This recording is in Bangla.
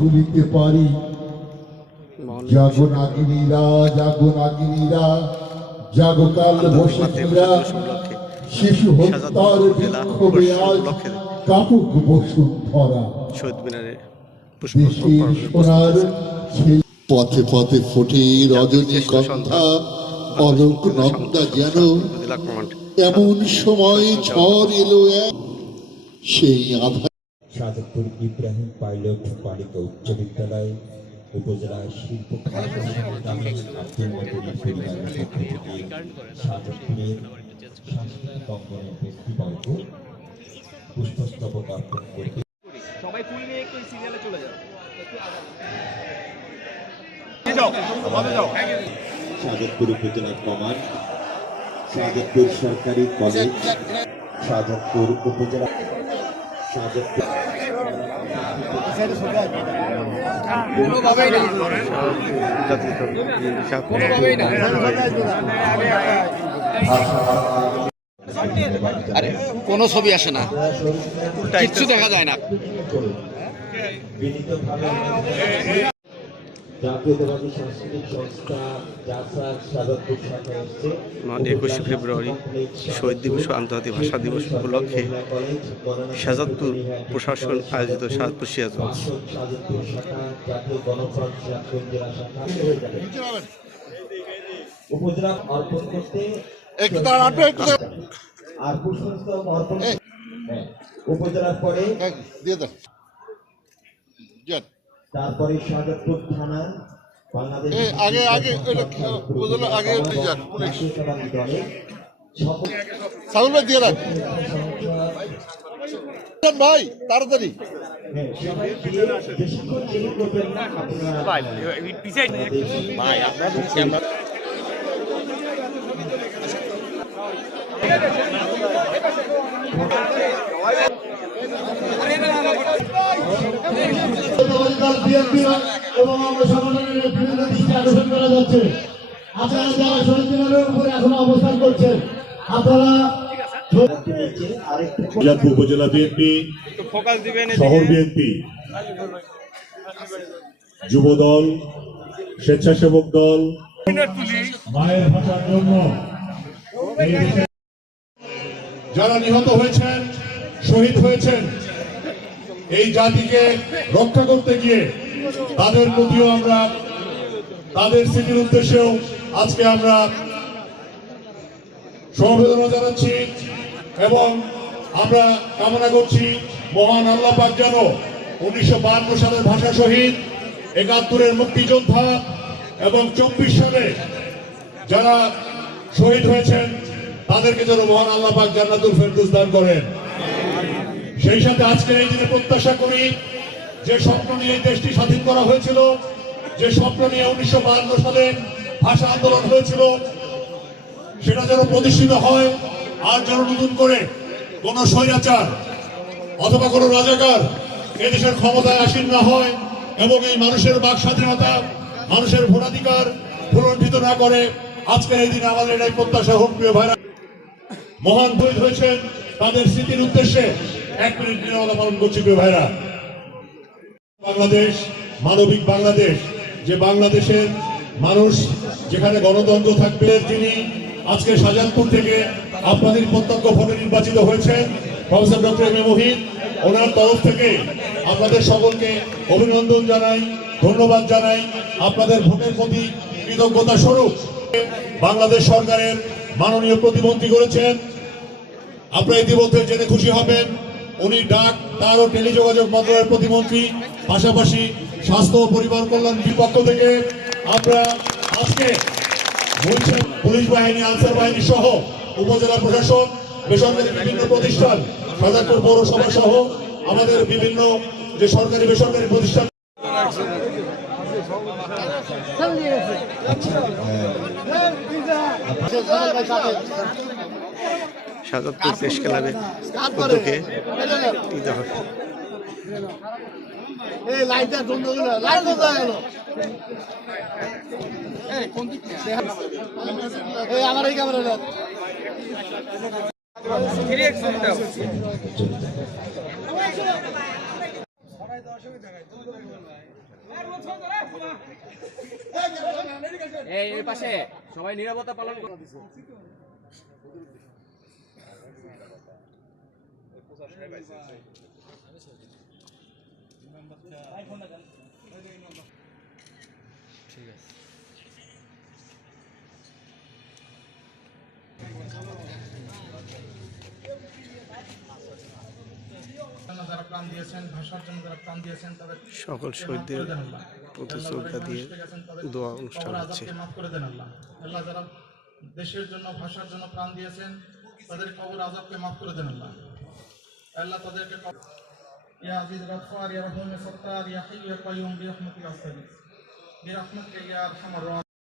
ভুলিতে পারি জাগো নাগিনীরা জাগো নাগিনীরা জাগো কাল বসেছিরা শিশু হত্যার বিক্ষোভে আজ কাপুক বসুন্ধরা দেশের সোনার পথে পথে ফোটে রজনীগন্ধা অলোক নন্দা যেন এমন সময় ঝড় এলো এক সেই আভা। সাদেকপুর ইব্রাহিম পাইলট বালিকা উচ্চ বিদ্যালয় উপজেলা শিল্প আব্দুল মতিনের পরিবারের পক্ষ থেকে সাদেকপুরের সাংস্কৃতিক অঙ্গনের ব্যক্তিবর্গ পুষ্পস্তবক অর্পণ করতে সবাই ফুল নিয়ে একটু সিরিয়ালে চলে যাও। সাদেকপুর উপজেলা কমান্ড সাদেকপুর সরকারি কলেজ সাদেকপুর উপজেলা সাদেকপুর আরে কোনো ছবি আসে না, কিচ্ছু দেখা যায় না। জাতীয়তাবাদী সাংস্কৃতিক সংস্থা জাসার সাদেকপুর শাখা এসছে 21 ফেব্রুয়ারি শহীদ দিবস ও আন্তর্জাতিক ভাষা দিবস উপলক্ষে শাহজাদপুর প্রশাসন আয়োজিত শাহজাদপুর সিরাজগঞ্জ সাদেকপুর শাখা জাতীয় গণফ্রন্ট সিরাজগঞ্জ জেলা শাখা উপজেলা অর্পণ করতে আর পুষ্পস্তবক অর্পণ উপজেলার পরে তারপরে সাদেকপুর থানা বাংলাদেশ আগে সাউল ভাই দিয়ে রাখ ভাই তাড়াতাড়ি এবং আমরা সংগঠনের বিভিন্ন দৃষ্টি আকর্ষণ করা যাচ্ছে। আপনারা যারা শহীদ মিনারের উপরে এখন অবস্থান করছেন, আপনারা উপজেলা বিএনপি, শহর বিএনপি, যুব দল, স্বেচ্ছাসেবক দল মায়ের ভাষার জন্য যারা নিহত হয়েছেন, শহীদ হয়েছেন, এই জাতিকে রক্ষা করতে গিয়ে তাদের প্রতিও আমরা তাদের স্মৃতির উদ্দেশ্যেও আজকে আমরা সমবেদনা জানাচ্ছি এবং আমরা কামনা করছি মহান আল্লাহ পাক যেন 1952 সালের ভাষা শহীদ, 71-এর মুক্তিযোদ্ধা এবং 24 সালে যারা শহীদ হয়েছেন তাদেরকে যেন মহান আল্লাহ পাক জান্নাতুল ফেরদৌস দান করেন। সেই সাথে আজকের এই দিনে প্রত্যাশা করি যে স্বপ্ন নিয়ে দেশটি স্বাধীন করা হয়েছিল, যে স্বপ্ন নিয়ে 1952 সালে ভাষা আন্দোলন হয়েছিল, সেটা যেন প্রতিষ্ঠিত হয় আর যেন নতুন করে কোন স্বৈরাচার অথবা কোন রাজাকার এদেশের ক্ষমতায় আসীন না হয় এবং এই মানুষের বাক স্বাধীনতা, মানুষের ভোটাধিকার প্রলম্বিত না করে। আজকের এই দিনে আমাদের এটাই প্রত্যাশা হোক। প্রিয় ভাইরা, মহান শহীদ হয়েছেন, তাদের স্মৃতির উদ্দেশ্যে 1 মিনিট নিরবতা পালন করছি। প্রিয় ভাইরা, বাংলাদেশ মানবিক বাংলাদেশ, যে বাংলাদেশের মানুষ যেখানে গণতন্ত্র থাকবে, তিনি আজকে শাহজাদপুর থেকে আপনাদের প্রত্যক্ষ ভোটে নির্বাচিত হয়েছেন professor doctor M A Mohin. ওনার তরফ থেকে আপনাদের সকলকে অভিনন্দন জানাই, ধন্যবাদ জানাই। আপনাদের ভোটের প্রতি কৃতজ্ঞতা স্বরূপ বাংলাদেশ সরকারের মাননীয় প্রতিমন্ত্রী করেছেন, আপনারা ইতিমধ্যে জেনে খুশি হবেন, উনি ডাক তার ও টেলিযোগাযোগ মন্ত্রণালয়ের প্রতিমন্ত্রী, পাশাপাশি স্বাস্থ্য ও পরিবার কল্যাণ বিপক্ষ থেকে আমরা আজকে পুলিশ বাহিনী, আনসার বাহিনী সহ উপজেলা প্রশাসন, বেসরকারি বিভিন্ন প্রতিষ্ঠান, শাহজাদপুর পৌরসভা সহ আমাদের বিভিন্ন যে সরকারি বেসরকারি প্রতিষ্ঠান শাহজাদপুর প্রেস ক্লাবের উদ্যোগে আমার এই ক্যামেরা এই পাশে সবাই নিরাপত্তা পালন করো। ঠিক আছে। যারা প্রাণ দিয়েছেন, ভাষার জন্য যারা প্রাণ দিয়েছেন তাদের সকল শহীদদের প্রতি শ্রদ্ধা দিয়ে দোয়া অনুষ্ঠান হচ্ছে। মাফ করে দেন আল্লাহ। আল্লাহ যারা দেশের জন্য ভাষার জন্য প্রাণ দিয়েছেন তাদের কবর আযাবকে মাফ করে দেন আল্লাহ। আল্লাহ তাদেরকে ইয়া আজিজ গফফার ইয়া রহিম সত্তার ইয়া হাইয়্যু ইয়া কাইয়্যুম বিরহমাতিকা আস্তাগীথ বিরহমাতিকা ইয়া আরহামার